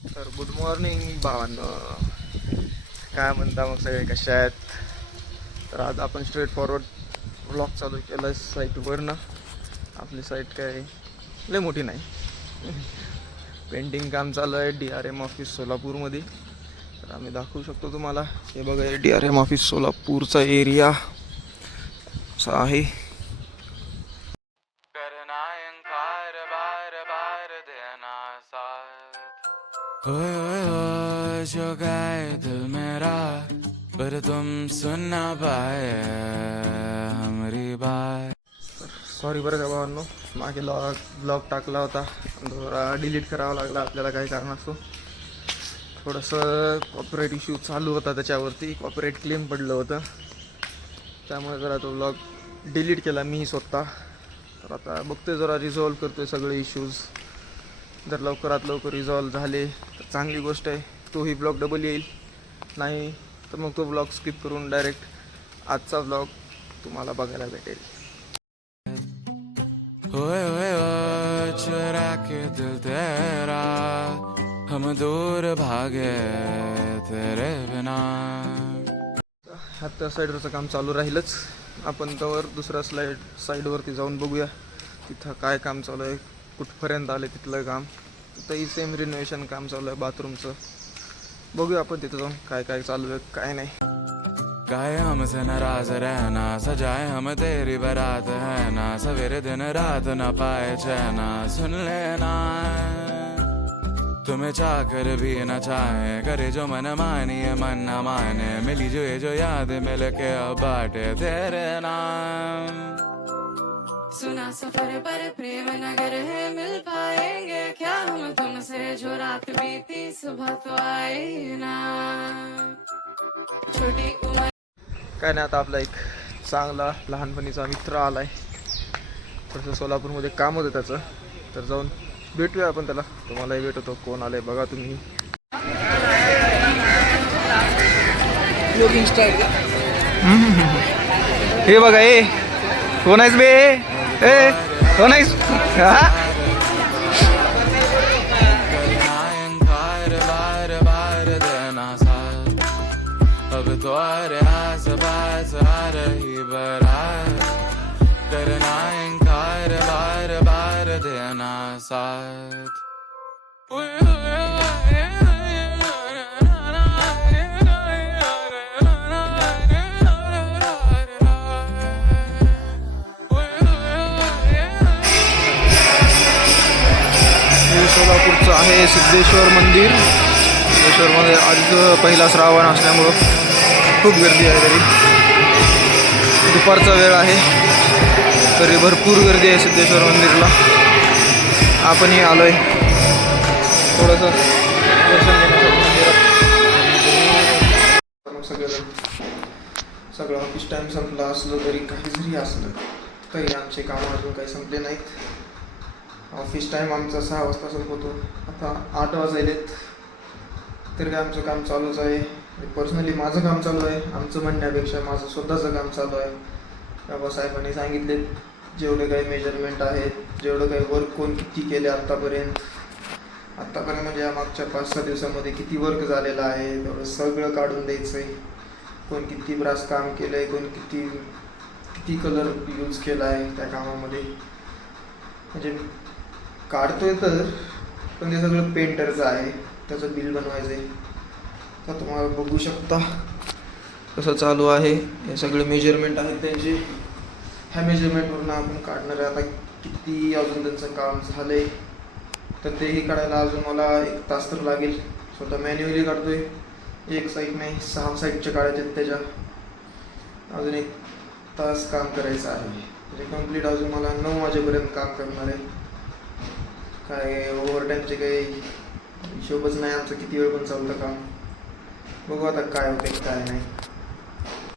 तर good morning भावांनो, काय म्हणता मग सगळे, कशा आहेत? तर आज आपण स्ट्रेट फॉरवर्ड ब्लॉग चालू केला आहे साईटवरनं. आपली साईट काय लय मोठी नाही, पेंटिंग काम चालू आहे DRM ऑफिस सोलापूरमध्ये. तर आम्ही दाखवू शकतो तुम्हाला. हे बघा, हे DRM ऑफिस सोलापूरचा एरिया असा आहे. जो गाए दिल मेरा पर तुम सुन ना पाए हमारी बात. सॉरी बरं का भावांनो, मागे ब्लॉग टाकला होता, डिलीट करावा लागला आपल्याला काही कारणास्तव. थोडंसं कॉपीराईट इश्यू चालू होता, त्याच्यावरती कॉपीराईट क्लेम पडलं होतं, त्यामुळे जरा तो ब्लॉग डिलीट केला मी स्वतः. तर आता बघतोय, जरा रिझॉल्व करतोय सगळे इश्यूज. जर लवकरात लवकर रिझॉल्व झाले तर चांगली गोष्ट आहे, तोही ब्लॉग डबल येईल. नाही तर मग तो ब्लॉग स्किप करून डायरेक्ट आजचा ब्लॉग तुम्हाला बघायला भेटेल. होय होय चुरा के दिल तेरा हम दूर भागे तेरे बिना. आता साईडवरचं काम चालू राहीलच, आपण त्यावर दुसऱ्या साईडवरती जाऊन बघूया तिथं काय काम चालू आहे, कुठपर्यंत आले तिथलं काम. तिथंही सेम रिनोव्हेशन काम चालू आहे बाथरूमचं. बघूया आपण तिथं जाऊन काय काय चालू आहे काय नाही. काय हमसे नाराज रहना, सजाए हम तेरी बारात है ना, सवेरे दिन रात न पाए चैना, सुन लेना तुम्हें चाहकर भी न चाहे, करे जो मन मानिए मन न माने, मिली जो याद मिल के अब बाटे तेरे नाम. सुना सफर पर प्रेम नगर है, मिल पाएंगे क्या हम तुमसे, जो रात बीती सुबह तो आई ना. छोटी उम्र काय नाही, आता आपला एक चांगला लहानपणीचा मित्र आलाय. थोडंसं सोलापूरमध्ये काम होतं त्याचं, तर जाऊन भेटूया आपण त्याला. तुम्हालाही भेटतो, कोण आलंय बघा तुम्ही. हे बघा, ए कोण आहेस बे, ए कोण आहेस? अब तो आस पास आ रही बारात, करना इनकार बार बार देना साथ. सोलापूरचं आहे सिद्धेश्वर मंदिर. सिद्धेश्वरमध्ये आज पहिला श्रावण असल्यामुळं खूप गर्दी आहे. तरी दुपारचा वेळ आहे, तरी भरपूर गर्दी आहे सिद्धेश्वर मंदिरला. आपणही आलो आहे थोडंसं दर्शन घेण्यासाठी मंदिरात. मग सगळं ऑफिस टाईम संपला असलं तरी, काही जरी असलं तरी आमचे कामं अजून काही संपले नाहीत. ऑफिस टाईम आमचा 6 वाजता संपतो, आता 8 वाजलेत, तर काय आमचं काम चालूच आहे. पर्सनली माझं काम चालू आहे, आमचं म्हणण्यापेक्षा माझं स्वतःचं काम चालू आहे. बाबासाहेबांनी सांगितले जेवढे काही मेजरमेंट आहेत, जेवढं काही वर्क कोण किती केले आत्तापर्यंत म्हणजे या मागच्या 5-6 दिवसामध्ये किती वर्क झालेलं आहे, तेवढं सगळं काढून द्यायचं आहे. कोण किती ब्रास काम केलं आहे, कोण किती कलर यूज केला आहे त्या कामामध्ये, म्हणजे काढतोय तर, पण ते सगळं पेंटरचं आहे, त्याचं बिल बनवायचं आहे. तर तुम्हाला बघू शकता कसं चालू आहे. हे सगळे मेजरमेंट आहेत त्यांचे, ह्या मेजरमेंटवरून आपण काढणार आहे. आता किती अजून त्यांचं काम झालं आहे, तर तेही काढायला अजून मला 1 तास तर लागेल. स्वतः मॅन्युअली काढतोय, 1 साईड नाही 6 साईडच्या काढायचे आहेत त्याच्या. अजून 1 तास काम करायचं आहे, म्हणजे कंप्लीट अजून मला 9 वाजेपर्यंत काम करणार आहे. काय ओव्हरटाईमचे काही हिशोबच नाही आमचं, किती वेळ पण चालतं काम. बघू आता काय होतं काय नाही.